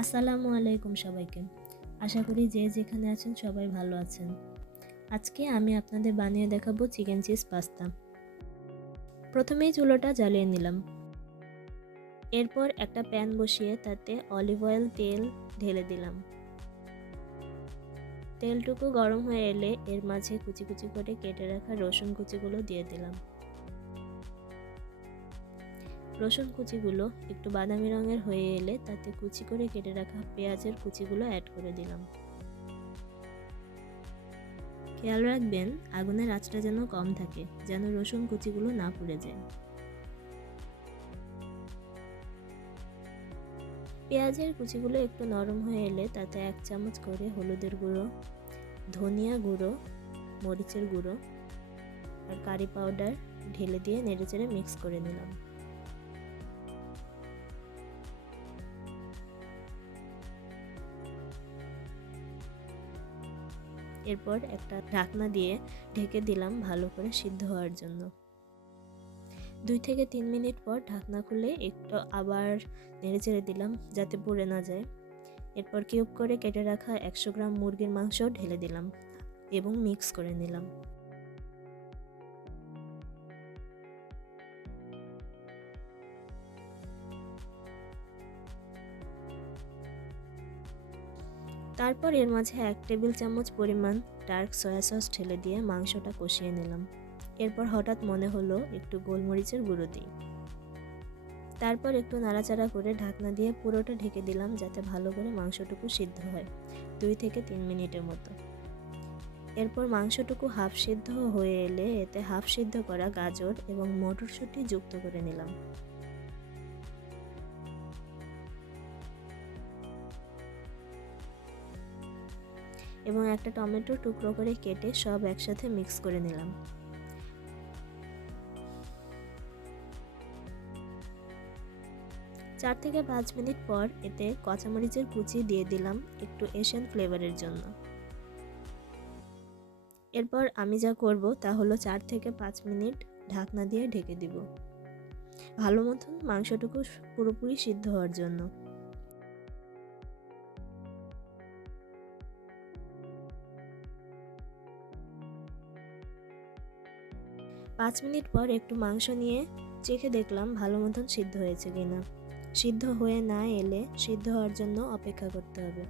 আসসালামু আলাইকুম সবাইকে। আশা করি যে যেখানে আছেন সবাই ভালো আছেন। আজকে আমি আপনাদের বানিয়ে দেখাবো চিকেন চিজ পাস্তা। প্রথমেই চুলোটা জ্বালিয়ে নিলাম। এরপর একটা প্যান বসিয়ে তাতে অলিভ অয়েল তেল ঢেলে দিলাম। তেলটুকু গরম হয়ে এলে এর মাঝে কুচি কুচি করে কেটে রাখা রসুন কুচিগুলো দিয়ে দিলাম। রসুন কুচিগুলো একটু বাদামি রঙের হয়ে এলে তাতে কুচি করে কেটে রাখা পেঁয়াজের কুচিগুলো অ্যাড করে দিলাম। খেয়াল রাখবেন আগুনের আঁচটা যেন কম থাকে, যেন রসুন কুচিগুলো না পুড়ে যায়। পেঁয়াজের কুচিগুলো একটু নরম হয়ে এলে তাতে 1 চামচ করে হলুদের গুঁড়ো, ধনিয়া গুঁড়ো, মরিচের গুঁড়ো আর কারি পাউডার ঢেলে দিয়ে নেড়েচেড়ে মিক্স করে নিলাম। এরপর একটা ঢাকনা দিয়ে ঢেকে দিলাম ভালো করে সিদ্ধ হওয়ার জন্য। 2 থেকে 3 মিনিট পর ঢাকনা খুলে একটু আবার নেড়েচেড়ে দিলাম যাতে পুড়ে না যায়। এরপর কিউব করে কেটে রাখা 100 গ্রাম মুরগির মাংস ঢেলে দিলাম এবং মিক্স করে নিলাম। তারপর এর মাঝে 1 টেবিল চামচ পরিমাণ ডার্ক সয়া সস ঢেলে দিয়ে মাংসটা কষিয়ে নিলাম। এরপর হঠাৎ মনে হলো একটু গোলমরিচের গুঁড়ো দিই। তারপর একটু নাড়াচাড়া করে ঢাকনা দিয়ে পুরোটা ঢেকে দিলাম যাতে ভালো করে মাংসটুকু সিদ্ধ হয় 2 থেকে 3 মিনিটের মতো। এরপর মাংসটুকু হাফ সিদ্ধ হয়ে এলে এতে হাফ সিদ্ধ করা গাজর এবং মটরশুঁটি যুক্ত করে নিলাম। এবং একটা টমেটো টুকরো করে কেটে সব একসাথে মিক্স করে নিলাম। চার থেকে 5 মিনিট পর এতে কাঁচামরিচের কুচি দিয়ে দিলাম একটু এশিয়ান ফ্লেভারের জন্য। এরপর আমি যা করব তা হলো 4 থেকে 5 মিনিট ঢাকনা দিয়ে ঢেকে দিব ভালো মতন মাংসটুকু পুরোপুরি সিদ্ধ হওয়ার জন্য। 5 মিনিট পর একটু মাংস নিয়ে চেখে দেখলাম ভালো মতন সিদ্ধ হয়েছে কিনা। সিদ্ধ হয়ে না এলে সিদ্ধ হওয়ার জন্য অপেক্ষা করতে হবে।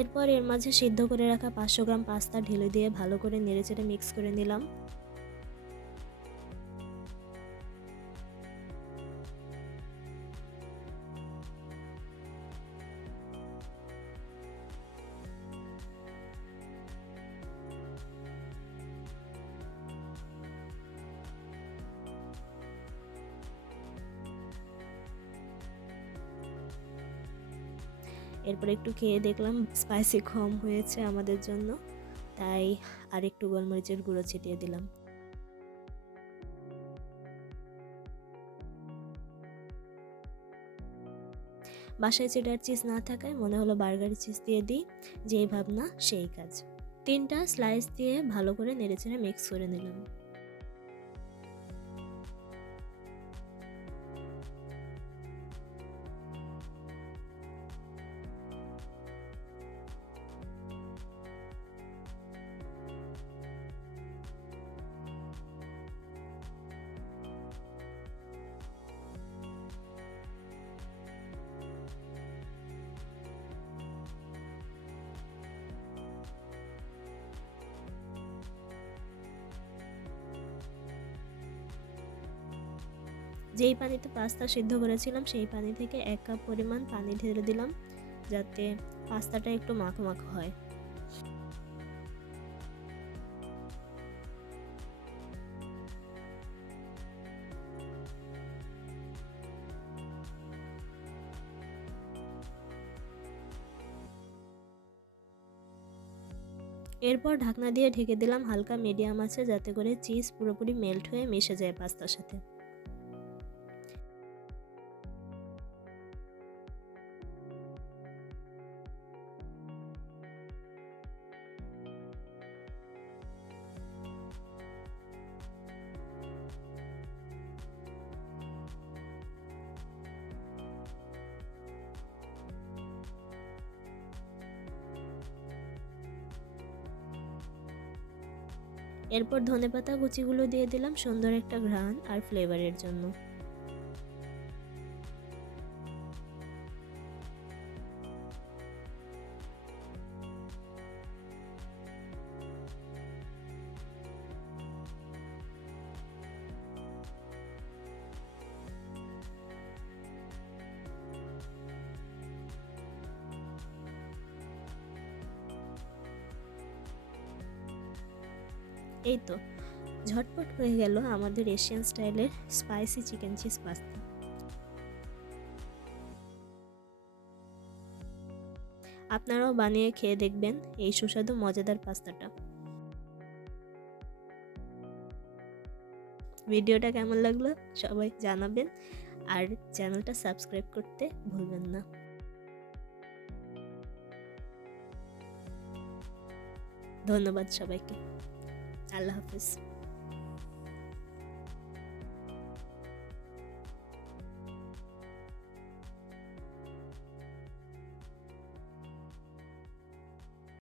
এরপর এর মাঝে সিদ্ধ করে রাখা 500 গ্রাম পাস্তা ঢেলে দিয়ে ভালো করে নেড়েচেড়ে মিক্স করে নিলাম। এরপর একটু খেয়ে দেখলাম স্পাইসি কম হয়েছে আমাদের জন্য, তাই আর একটু গোলমরিচের গুঁড়ো ছিটিয়ে দিলাম। বাসায় চেডার চিজ না থাকায় মনে হলো বার্গার চিজ দিয়ে দিই, যেই ভাবনা সেই কাজ। 3টা স্লাইস দিয়ে ভালো করে নেড়েচেড়ে মিক্স করে নিলাম। যেই পানিতে পাস্তা সিদ্ধ করেছিলাম সেই পানি থেকে 1 কাপ পরিমাণ পানি ঢেলে দিলাম যাতে পাস্তাটা একটু মাখো মাখো হয়। এরপর ঢাকনা দিয়ে ঢেকে দিলাম হালকা মিডিয়াম আছে যাতে করে চিজ পুরোপুরি মেল্ট হয়ে মিশে যায় পাস্তার সাথে। এরপর ধনেপাতা কুচিগুলো দিয়ে দিলাম সুন্দর একটা ঘ্রাণ আর ফ্লেভারের জন্য। এই তো ঝটপট হয়ে গেল আমাদের এশিয়ান স্টাইলের স্পাইসি চিকেন চিজ পাস্তা। আপনারাও বানিয়ে খেয়ে দেখবেন এই সুস্বাদু মজাদার পাস্তাটা। ভিডিওটা কেমন লাগলো সবাই জানাবেন, আর চ্যানেলটা সাবস্ক্রাইব করতে ভুলবেন না। ধন্যবাদ সবাইকে। আল্লাহ হাফেজ।